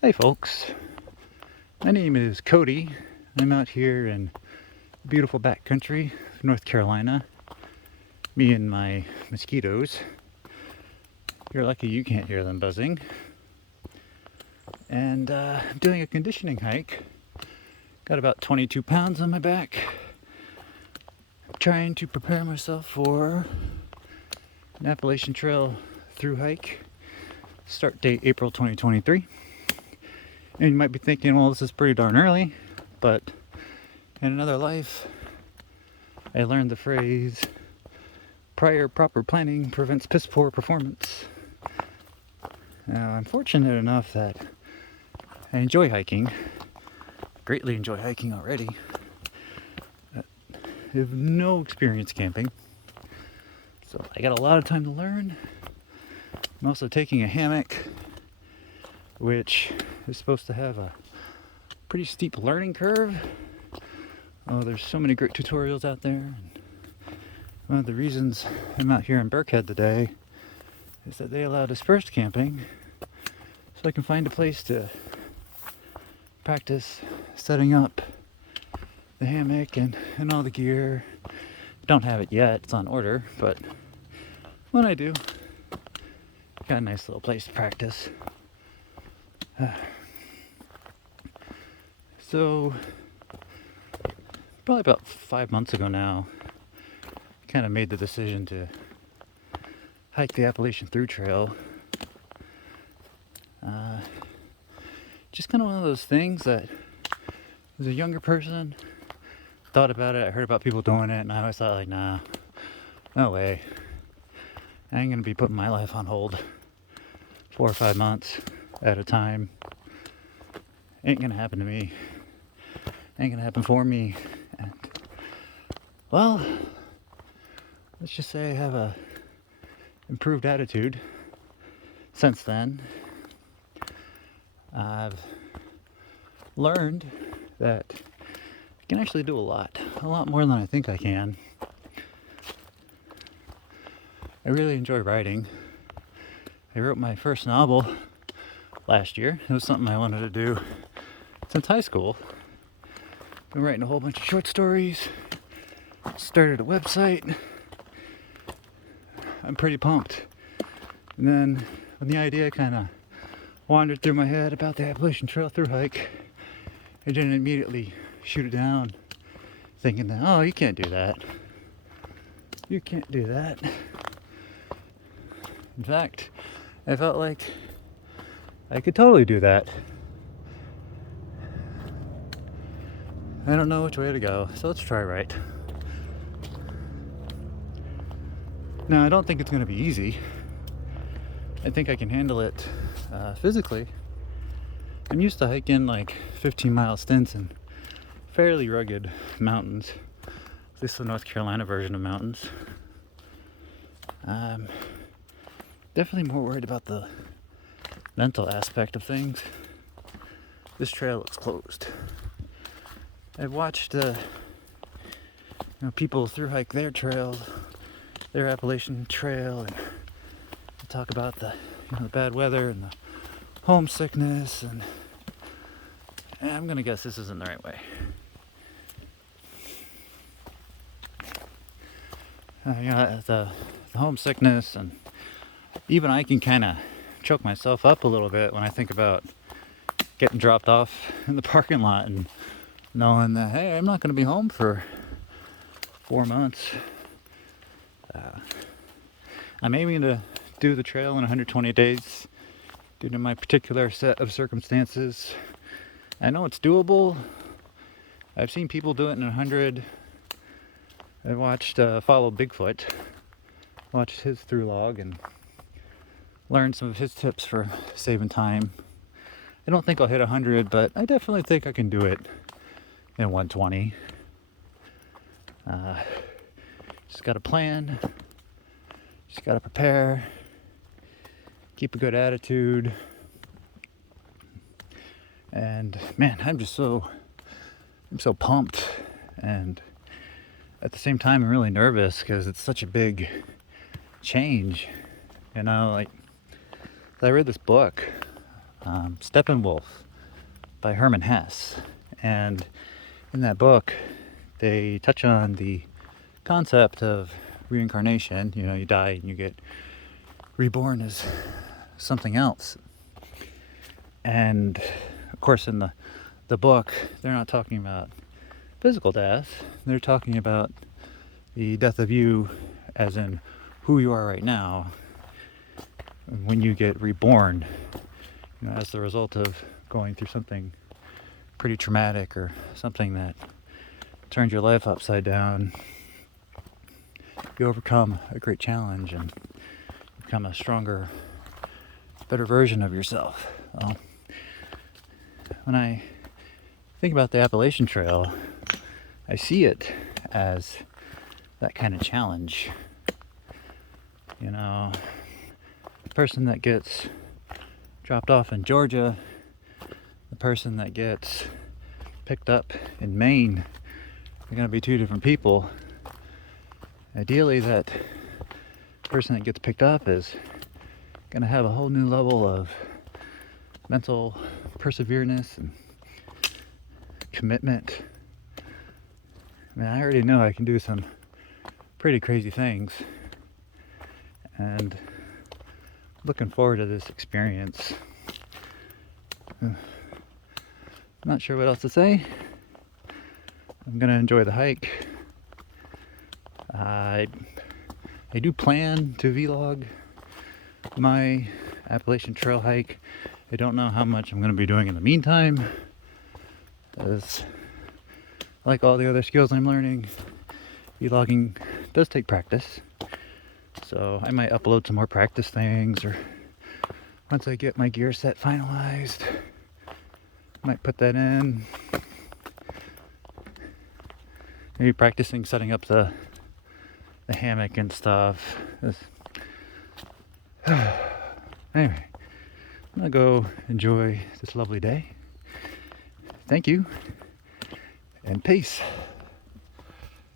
Hey folks, my name is Cody. I'm out here in beautiful backcountry of North Carolina. Me and my mosquitoes. You're lucky you can't hear them buzzing. And I'm doing a conditioning hike. Got about 22 pounds on my back. Trying to prepare myself for an Appalachian Trail through hike. Start date April 2023. And you might be thinking, well, this is pretty darn early, but in another life, I learned the phrase, prior proper planning prevents piss poor performance. Now, I'm fortunate enough that I enjoy hiking, greatly enjoy hiking already. I have no experience camping, so I got a lot of time to learn. I'm also taking a hammock, which is supposed to have a pretty steep learning curve. Oh, there's so many great tutorials out there. One of the reasons I'm out here in Birkhead today is that they allowed us first camping, so I can find a place to practice setting up the hammock and all the gear. Don't have it yet, it's on order, but when I do, got a nice little place to practice. So, probably about 5 months ago now, I kind of made the decision to hike the Appalachian Through Trail. Just kind of one of those things that, as a younger person, thought about it. I heard about people doing it, and I always thought, like, nah, no way. I ain't gonna be putting my life on hold 4 or 5 months at a time. Ain't gonna happen to me. Ain't gonna happen for me. And, well, let's just say I have a improved attitude since then. I've learned that I can actually do a lot more than I think I can. I really enjoy writing. I wrote my first novel last year. It was something I wanted to do since high school. Been writing a whole bunch of short stories. Started a website. I'm pretty pumped. And then when the idea kind of wandered through my head about the Appalachian Trail through hike, I didn't immediately shoot it down, thinking that, oh, you can't do that. You can't do that. In fact, I felt like I could totally do that. I don't know which way to go, so let's try right. Now, I don't think it's going to be easy. I think I can handle it physically. I'm used to hiking like 15-mile stints in fairly rugged mountains, at least the North Carolina version of mountains. Definitely more worried about the mental aspect of things. This trail looks closed. I've watched people through hike their trails, their Appalachian Trail, and talk about the bad weather and the homesickness, and I'm gonna guess this isn't the right way. The homesickness, and even I can kind of choke myself up a little bit when I think about getting dropped off in the parking lot and knowing that, hey, I'm not going to be home for 4 months. I'm aiming to do the trail in 120 days due to my particular set of circumstances. I know it's doable. I've seen people do it in 100. I watched Follow Bigfoot, watched his through log, and learned some of his tips for saving time. I don't think I'll hit 100, but I definitely think I can do it in 120. Just got to plan, just got to prepare, keep a good attitude, and man, I'm so pumped, and at the same time I'm really nervous because it's such a big change. Like, I read this book Steppenwolf by Herman Hesse. And in that book, they touch on the concept of reincarnation. You know, you die and you get reborn as something else. And of course, in the book, they're not talking about physical death. They're talking about the death of you as in who you are right now when you get reborn, you know, as the result of going through something pretty traumatic or something that turned your life upside down. You overcome a great challenge and become a stronger, better version of yourself. Well, when I think about the Appalachian Trail, I see it as that kind of challenge. You know, the person that gets dropped off in Georgia, the person that gets picked up in Maine, they're going to be two different people. Ideally, that person that gets picked up is going to have a whole new level of mental perseverance and commitment. I mean, I already know I can do some pretty crazy things, and looking forward to this experience. I'm not sure what else to say. I'm gonna enjoy the hike. I do plan to vlog my Appalachian Trail hike. I don't know how much I'm gonna be doing in the meantime, as like all the other skills I'm learning, vlogging does take practice. So I might upload some more practice things, or once I get my gear set finalized, I might put that in. Maybe practicing setting up the hammock and stuff. Anyway, I'm gonna go enjoy this lovely day. Thank you, and peace.